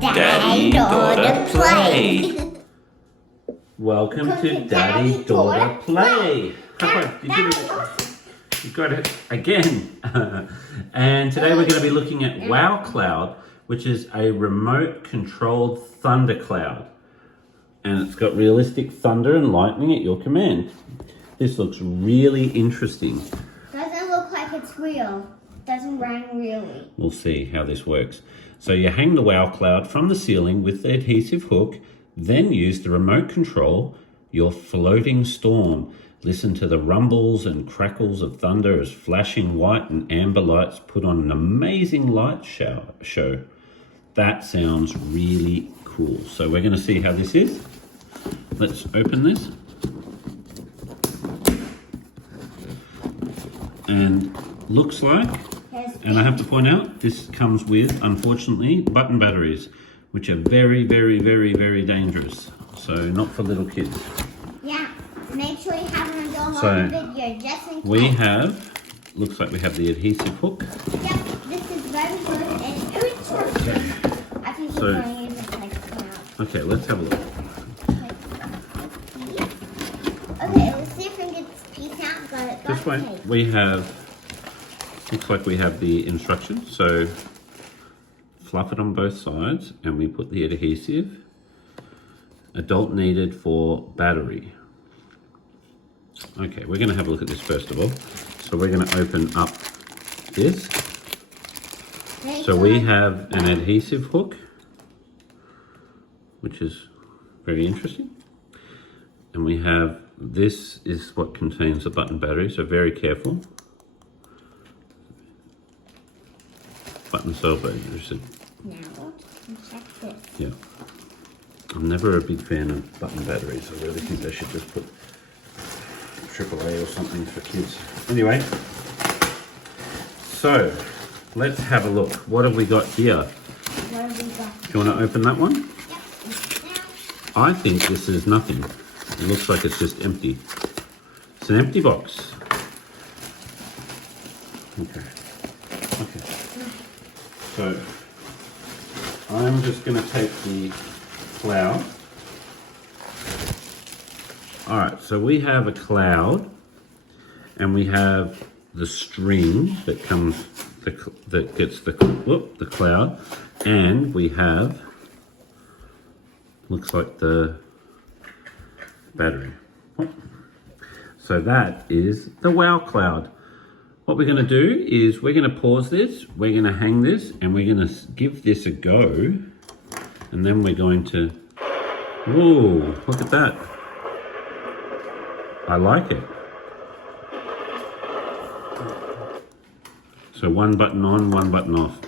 Daddy, Daughter, Play. Welcome to Daddy, Daughter, Play. You got it again. And today we're going to be looking at Wow Cloud, which is a remote controlled thundercloud. And it's got realistic thunder and lightning at your command. This looks really interesting. Doesn't look like it's real. Doesn't rain really. We'll see how this works. So you hang the Wow Cloud from the ceiling with the adhesive hook, then use the remote control your floating storm. Listen to the rumbles and crackles of thunder as flashing white and amber lights put on an amazing light show. That sounds really cool. So we're going to see how this is. Let's open this. And looks like, and I have to point out, this comes with, unfortunately, button batteries, which are very, very, very, very dangerous. So not for little kids. Yeah, make sure you have them go So on the video just in case. we have, looks like we have the adhesive hook. Yep, this is very good and interesting. I think So- we're going to use it like now. Okay, let's have a look. Okay, let's see if we can get this piece out. Got it. This way we have, looks like we have the instructions. So fluff it on both sides and we put the adhesive. Adult needed for battery. Okay, we're going to have a look at this first of all. So we're going to open up this. So we have an adhesive hook, which is very interesting. And we have, this is what contains the button battery, so very careful. Button cell batteries. Now, check this. Yeah. I'm never a big fan of button batteries. I really think they should just put AAA or something for kids. Anyway, so let's have a look. What have we got here? What have we got? Do you want to open that one? Yep. I think this is nothing. It looks like it's just empty. It's an empty box. Okay. Okay. So I'm just going to take the cloud. All right, so we have a cloud and we have the string that comes, that gets the cloud, and we have, looks like the battery. So that is the Wow Cloud. What we're going to do is we're going to pause this, we're going to hang this, and we're going to give this a go, and then we're going to, whoa, look at that. I like it. So one button on, one button off.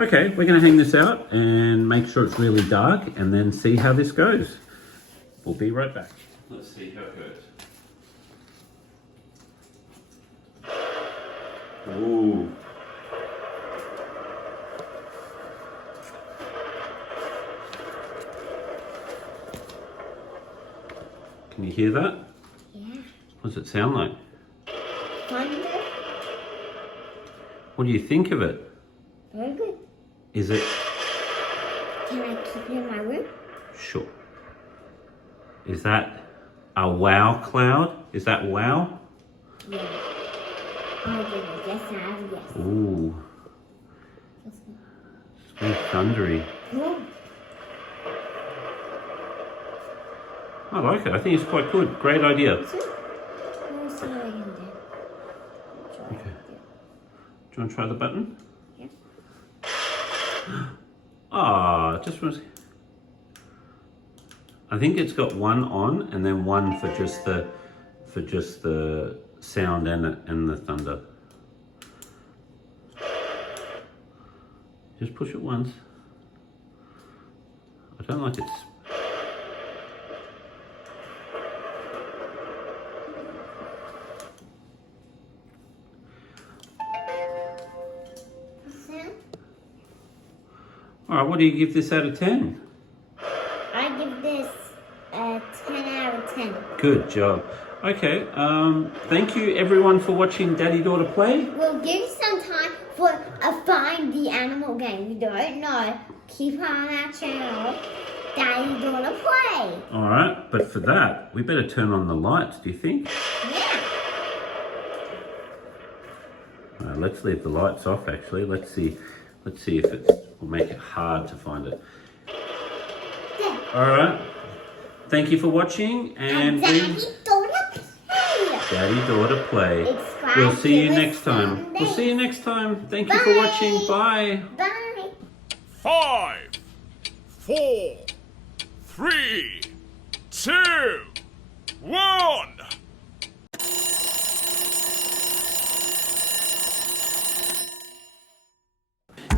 Okay, we're going to hang this out and make sure it's really dark and then see how this goes. We'll be right back. Let's see how it goes. Ooh. Can you hear that? Yeah. What does it sound like? Thunder. What do you think of it? Very good. Is it? Can I keep it in my room? Sure. Is that a Wow Cloud? Is that wow? Yeah. I'll give it yes and yes. Ooh. It's very thundery. Cool. I like it. I think it's quite good. Great idea. Let me see what I can do. Okay. Do you want to try the button? Yeah. Ah, just want to. I think it's got one on and then one for just the sound and the thunder. Just push it once. I don't like it's. All right, what do you give this out of 10? I give this a 10 out of 10. Good job. Okay, thank you everyone for watching Daddy Daughter Play. We'll give you some time for a Find the Animal game. We don't know keep on our channel, Daddy Daughter Play. All right, but for that, we better turn on the lights, do you think? Yeah. Let's leave the lights off, actually. Let's see if it will make it hard to find it. Yeah. All right. Thank you for watching, and Daddy Daughter Play. Daddy Daughter Play. Subscribe We'll see you to us next time. someday. We'll see you next time. Thank you for Bye. watching. Bye. Bye. 5, 4, 3, 2, 1.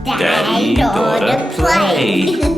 Daddy Daughter Play.